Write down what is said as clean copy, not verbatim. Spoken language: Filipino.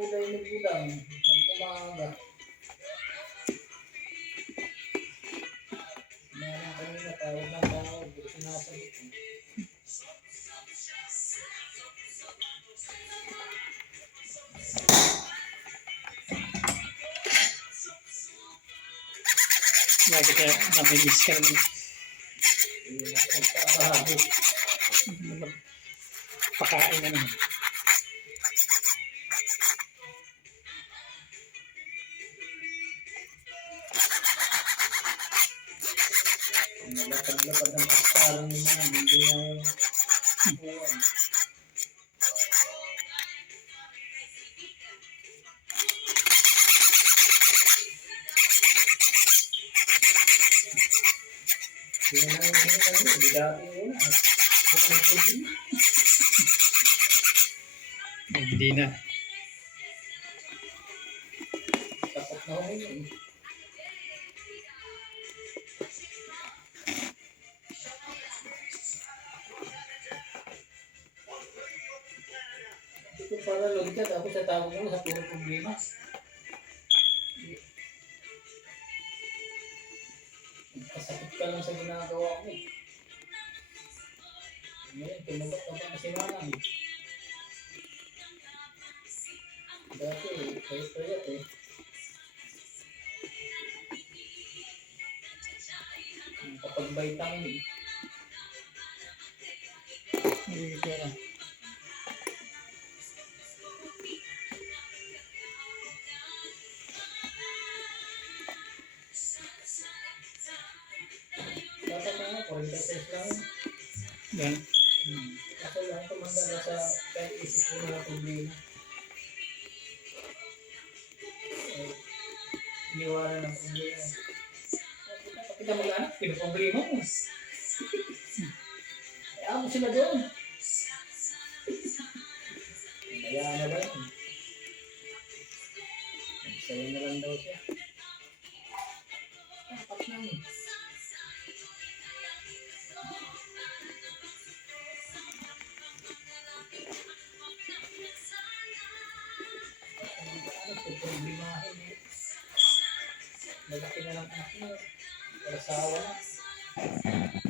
kulay ng gulang. Ang kumaga. Meron kanina tawag na tawag. Sinasagot ko. Lagi kaya namimiss ka naman. Pakain na naman. Lapad-lapad ang pastarang yung mga hindi na yung yun na yung hindi dati yun na. Hindi na. Takot na ako yun. Ito para logika tapos sa tawag mo sa puro problema. Kasakit ka lang sa ginagawa ko. Ngayon, tumagot ka pa na si Manang. Dati, payat eh. Kapag vitamin. Hindi ko na. Dapat na 46 lang. Yan. Kasi lang tumanda sa kahit isip ko na problema. Iniwala ng problema. Kita mag-anak, pinaproblema mo. Kaya ako sila doon. Kaya na ba yun? Sa'yo na lang daw siya. Dapat namin. Problemahin eh. Malaki na lang anak mo. Para sa awa na.